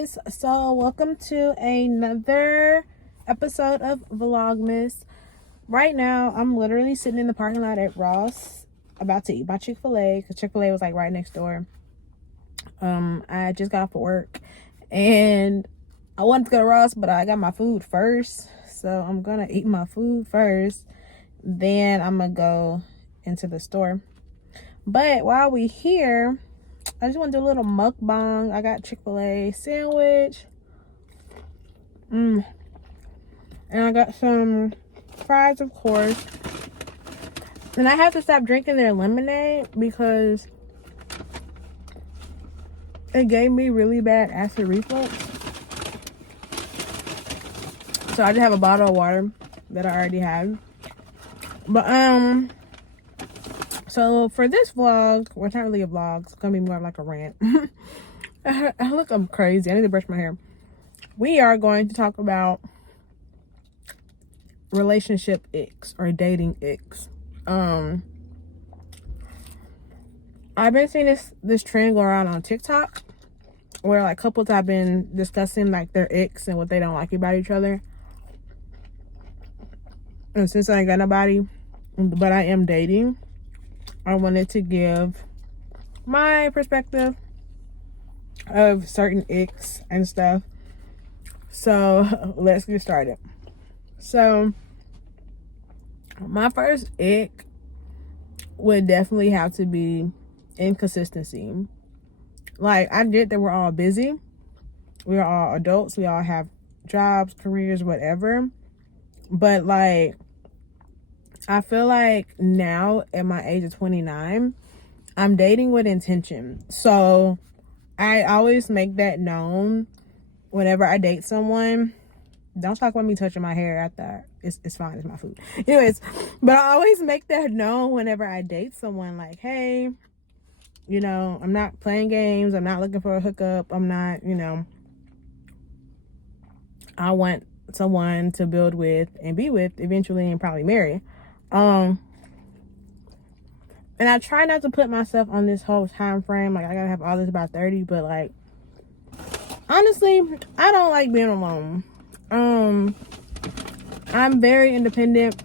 guys, so welcome to another episode of Vlogmas. Right now I'm literally sitting in the parking lot at Ross about to eat my Chick-Fil-A because Chick-Fil-A was like right next door. I just got off of work and I wanted to go to Ross, but I got my food first, so I'm gonna eat my food first, then I'm gonna go into the store. But while we here, I just want to do a little mukbang. I got Chick-Fil-A sandwich. And I got some fries, of course. And I have to stop drinking their lemonade because it gave me really bad acid reflux. So I just have a bottle of water that I already have. But so for this vlog, well, it's not really a vlog. It's gonna be more like a rant. I'm crazy. I need to brush my hair. We are going to talk about relationship icks or dating icks. I've been seeing this trend go around on TikTok where like couples have been discussing like their icks and what they don't like about each other. And since I ain't got nobody, but I am dating, I wanted to give my perspective of certain icks and stuff. So let's get started. So my first ick would definitely have to be inconsistency. Like, I get that we're all busy. We're all adults. We all have jobs, careers, whatever. But like, I feel like now at my age of 29, I'm dating with intention. So I always make that known whenever I date someone. Don't talk about me touching my hair after. It's fine. It's my food. Anyways, but I always make that known whenever I date someone. Like, hey, you know, I'm not playing games. I'm not looking for a hookup. I'm not, you know, I want someone to build with and be with eventually and probably marry. And I try not to put myself on this whole time frame. Like, I gotta have all this by 30, but like, honestly, I don't like being alone. I'm very independent.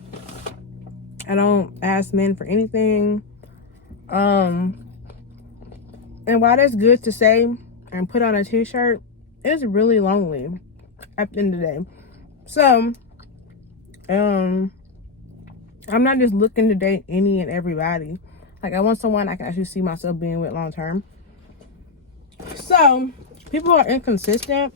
I don't ask men for anything. And while that's good to say and put on a t-shirt, it's really lonely at the end of the day. So, I'm not just looking to date any and everybody. Like, I want someone I can actually see myself being with long term. So, people who are inconsistent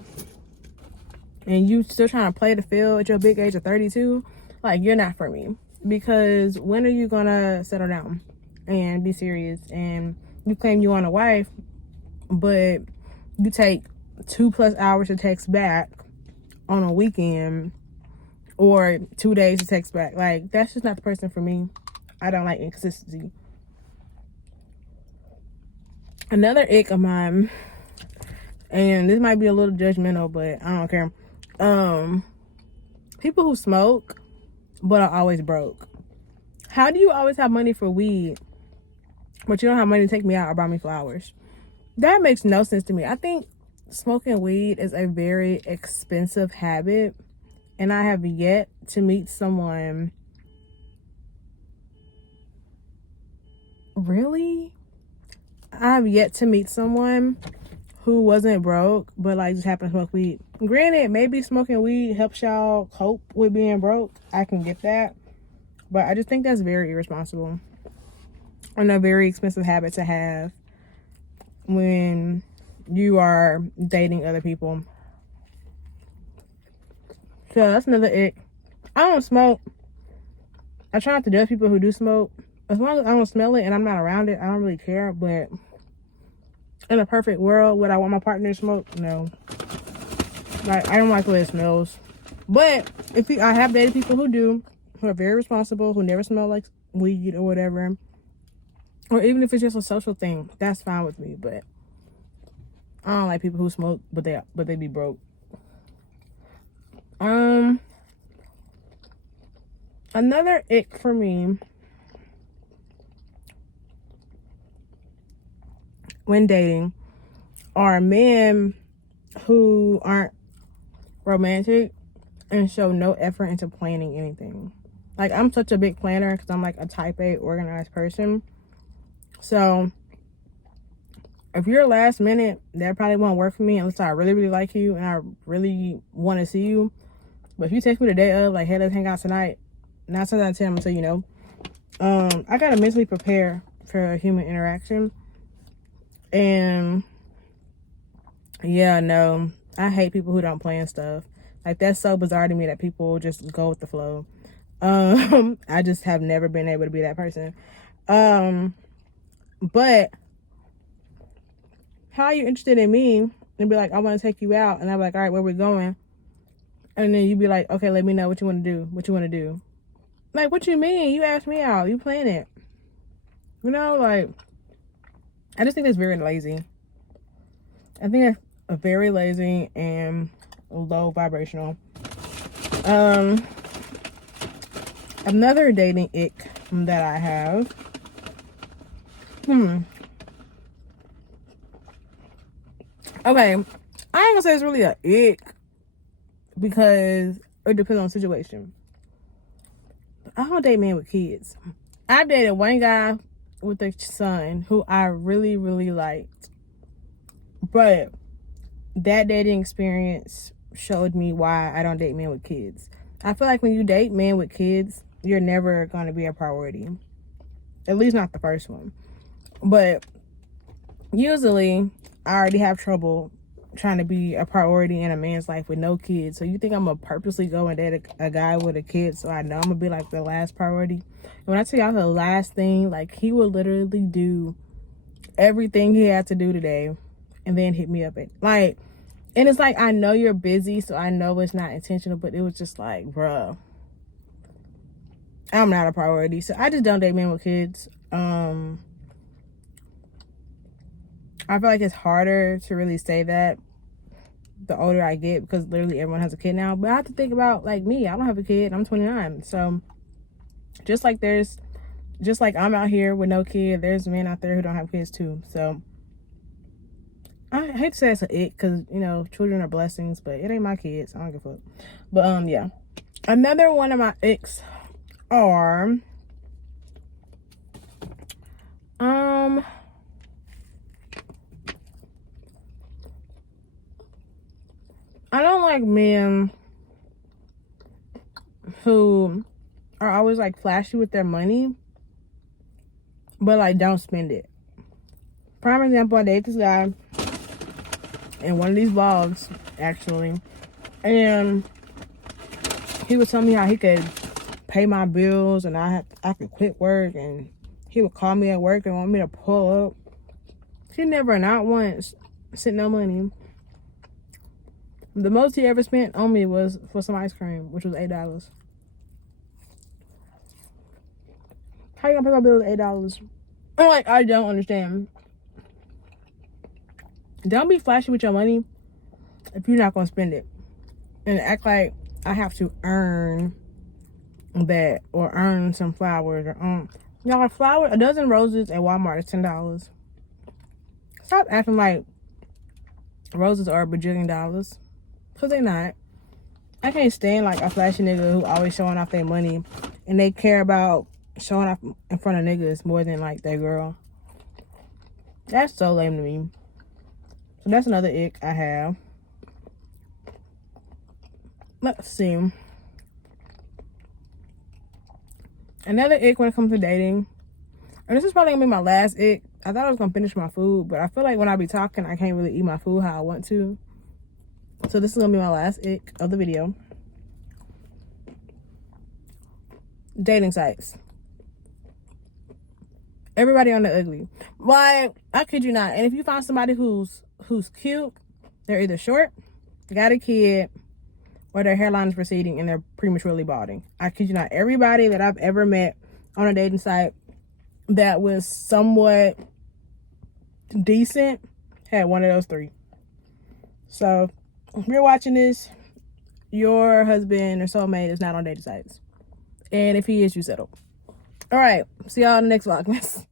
and you still trying to play the field at your big age of 32, like, you're not for me. Because when are you gonna settle down and be serious? And you claim you want a wife, but you take 2+ hours to text back on a weekend, or 2 days to text back. Like, that's just not the person for me. I don't like inconsistency. Another ick of mine, and this might be a little judgmental, but I don't care. People who smoke but are always broke. How do you always have money for weed, but you don't have money to take me out or buy me flowers? That makes no sense to me. I think smoking weed is a very expensive habit, and I have yet to meet someone I have yet to meet someone who wasn't broke but like just happened to smoke weed. Granted, maybe smoking weed helps y'all cope with being broke. I can get that, but I just think that's very irresponsible and a very expensive habit to have when you are dating other people. So that's another ick. I don't smoke. I try not to judge people who do smoke. As long as I don't smell it and I'm not around it, I don't really care. But in a perfect world, would I want my partner to smoke? No. Like, I don't like the way it smells. But I have dated people who do, who are very responsible, who never smell like weed or whatever. Or even if it's just a social thing, that's fine with me. But I don't like people who smoke, but they be broke. Another ick for me when dating are men who aren't romantic and show no effort into planning anything. Like, I'm such a big planner because I'm like a type A organized person. So if you're last minute, that probably won't work for me unless I really, really like you and I really want to see you. But if you text me the day of, like, hey, let's hang out tonight, 9 times out of 10, I'm gonna tell you no. I gotta mentally prepare for a human interaction. And yeah, no, I hate people who don't plan stuff. Like, that's so bizarre to me that people just go with the flow. I just have never been able to be that person. But how are you interested in me and be like, I want to take you out, and I'm like, all right, where we going? And then you be like, okay, let me know what you want to do. What you want to do? Like, what you mean? You asked me out. You plan it. You know, like, I just think it's very lazy. I think it's very lazy and low vibrational. Another dating ick that I have. Okay, I ain't gonna say it's really a ick because it depends on the situation. I don't date men with kids. I dated one guy with a son who I really, really liked. But that dating experience showed me why I don't date men with kids. I feel like when you date men with kids, you're never going to be a priority. At least not the first one. But usually, I already have trouble trying to be a priority in a man's life with no kids. So you think I'm going to purposely go and date a guy with a kid so I know I'm going to be like the last priority? And when I tell y'all the last thing, like, he would literally do everything he had to do today and then hit me up at, like, and it's like, I know you're busy, so I know it's not intentional, but it was just like, bruh, I'm not a priority. So I just don't date men with kids. I feel like it's harder to really say that the older I get because literally everyone has a kid now. But I have to think about, like, me. I don't have a kid. I'm 29. So just like I'm out here with no kid, there's men out there who don't have kids too. So I hate to say it's an ick because, you know, children are blessings, but it ain't my kids. I don't give a fuck. But yeah. Another one of my icks are I don't like men who are always like flashy with their money, but like don't spend it. Prime example, I dated this guy in one of these vlogs, actually, and he was telling me how he could pay my bills and I could quit work, and he would call me at work and want me to pull up. He never, not once, sent no money. The most he ever spent on me was for some ice cream, which was $8. How you gonna pay my bill with $8? I'm like, I don't understand. Don't be flashy with your money if you're not gonna spend it, and act like I have to earn that or earn some flowers or y'all, a dozen roses at Walmart is $10. Stop acting like roses are a bajillion dollars, because they're not. I can't stand like a flashy nigga who always showing off their money and they care about showing off in front of niggas more than like their girl. That's so lame to me. So that's another ick I have. Let's see. Another ick when it comes to dating, and this is probably gonna be my last ick. I thought I was gonna finish my food, but I feel like when I be talking, I can't really eat my food how I want to. So this is gonna be my last ick of the video. Dating sites. Everybody on the ugly. Like, I kid you not. And if you find somebody who's cute, they're either short, got a kid, or their hairline is receding and they're prematurely balding. I kid you not. Everybody that I've ever met on a dating site that was somewhat decent had one of those three. So if you're watching this, your husband or soulmate is not on dating sites. And if he is, you settle. All right. See y'all in the next Vlogmas.